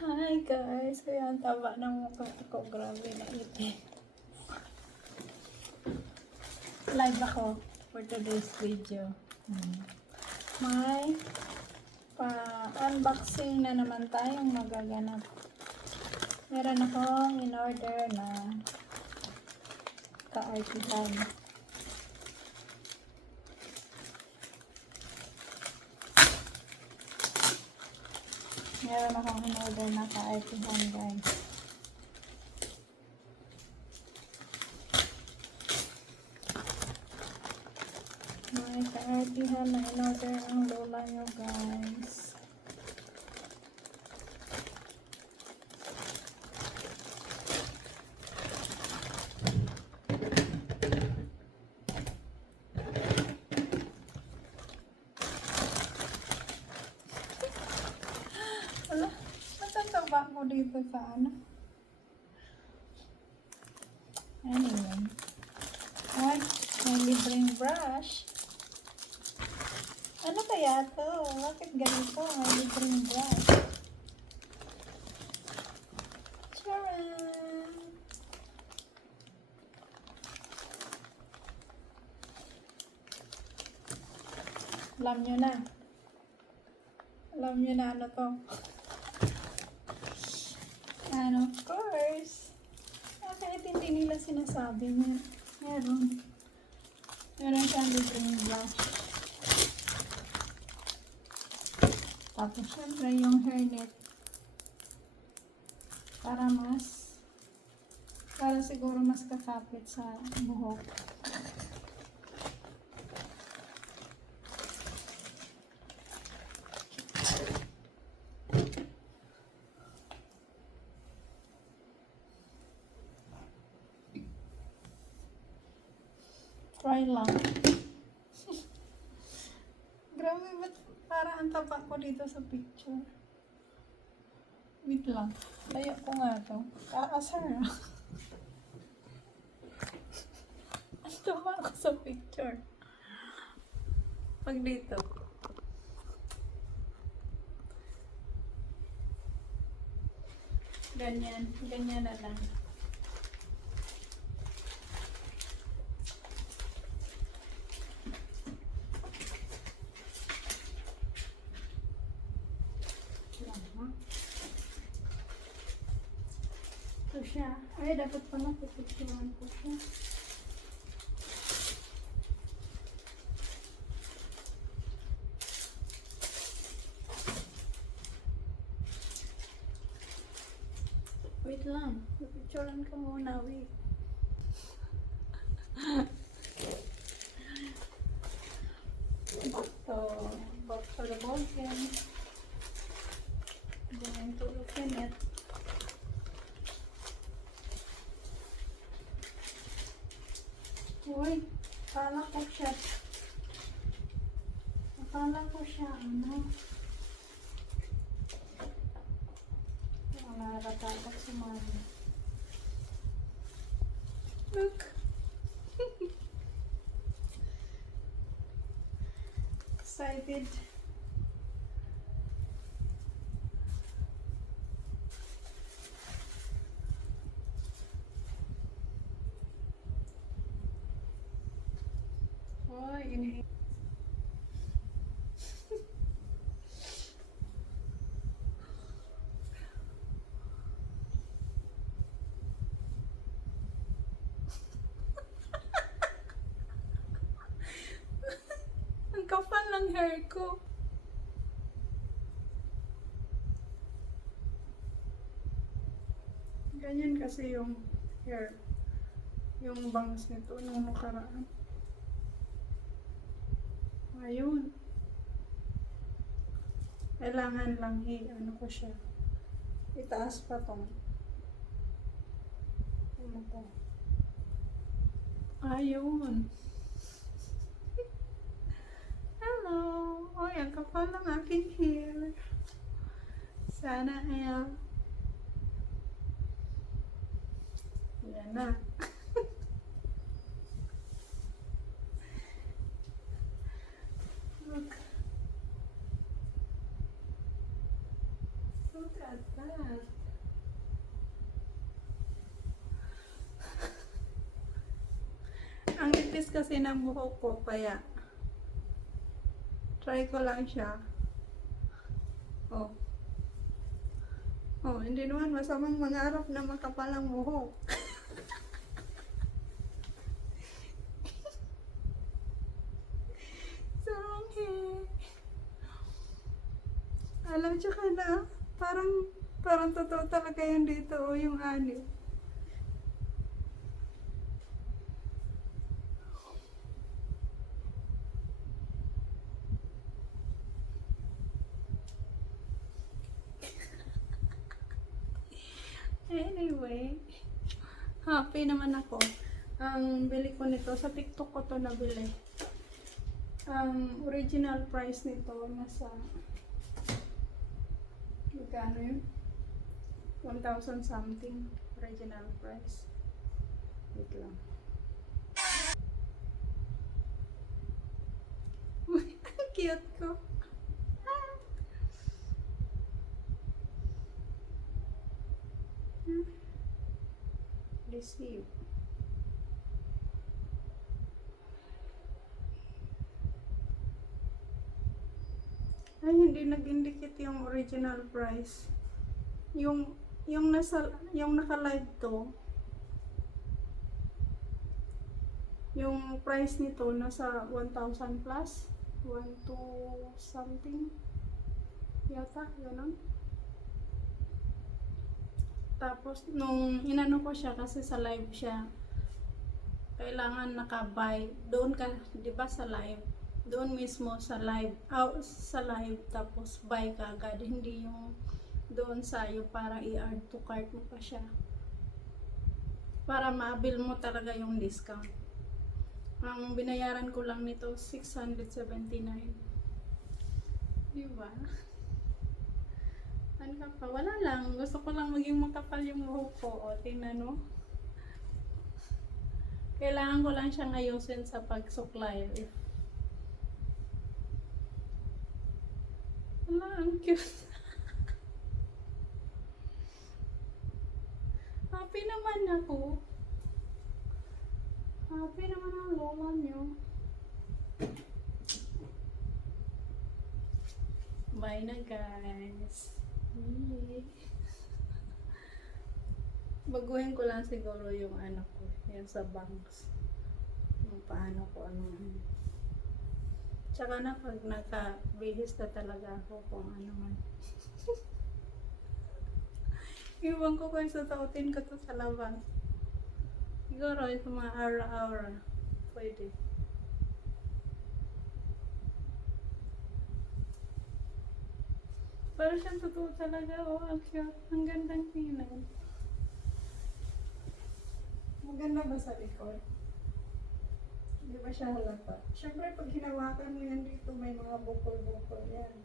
Hi guys! Kaya ang taba ng mukha ko. Grabe na itin. Live ako for today's video. May pa-unboxing na naman tayong magaganap. Meron akong in-order na ka-artisan. Meron akong in-order na ka-artisan, guys. May ka-artisan na in-order ng lola nyo, guys. Wala, matataba ko dito sa ano. Anyway. Ay, may libreng brush. Ano kaya to? Bakit ganito? May libreng brush. Charan! Alam nyo na. Alam nyo na ano to. And of course, kahit hindi nila sinasabi niya, meron siyang libreng brush. Tapos syempre yung hairnet para siguro mas kakapit sa buhok. Try lang. Grabe, ba't parang ang taba ko dito sa picture? Wait lang. Layo ko nga to. Kaasar na. Ang taba ko sa picture. Pag dito. Ganyan. Ganyan na lang. Ito siya. Ay, dapat pala pipicturean ko siya. Wait lang. Pipicturean ko muna. Wait. Back to the ball pen. Going to open it. Uy, akala ko siya ano. Nakakatakot si Mami. Look. Excited. Oh, inhale. Ang kapal ng hair ko. Ganyan kasi yung hair. Yung bangs nito nung nakaraan. Ayun. Kailangan lang ano ko siya. Itaas pa tong. Ano to? Ayun. Hello. Oy, ang kapal ng aking hair. Sana yan na. Look. Look at that. Ang ipis kasi ng buhok ko, kaya try ko lang siya. Oh. Oh, hindi naman masamang mangarap na makapalang buhok. Sorry. Alam tsaka na, parang totoo talaga yan dito, o yung ani. Anyway, happy naman ako. Ang bili ko nito, sa TikTok ko to nabili. Ang original price nito nasa magkano yun? 1,000 something original price. Wait lang. Ang cute ko. Receive. Ay, hindi nag-indicate yung original price. Yung naka-live to, yung price nito nasa 1,000 plus, 1 to something yata, gano'n. Tapos nung inano ko siya kasi sa live siya, kailangan naka-buy doon ka, 'di ba, sa live. Doon mismo sa live, sa live, tapos buy ka agad, hindi yung doon sa'yo para i-add to cart mo pa siya. Para ma-avail mo talaga yung discount. Ang binayaran ko lang nito, 679. Diba? Ano ka pa? Wala lang. Gusto ko lang maging makapal yung buhok ko. O, tingnan mo. Kailangan ko lang siyang ayusin sa pagsuklay. Wala, ang cute. Happy naman ako. Happy naman ang lola niyo. Bye na, guys. Yay. Baguhin ko lang siguro yung ano ko, yung sa bangs. Yung paano ko ano. Tsaka na pag nakabihis na talaga ako kung ano man. Iwan ko kung susautin ko to sa labas. Siguro ito mga aura-aura. Pwede. Pero siyang totoo talaga. Oh, ang cute. Ang gandang tingnan. Maganda ba sa likod? Hindi ba siya halata? Siyempre, pag hinawakan mo yan dito, may mga bukol-bukol yan.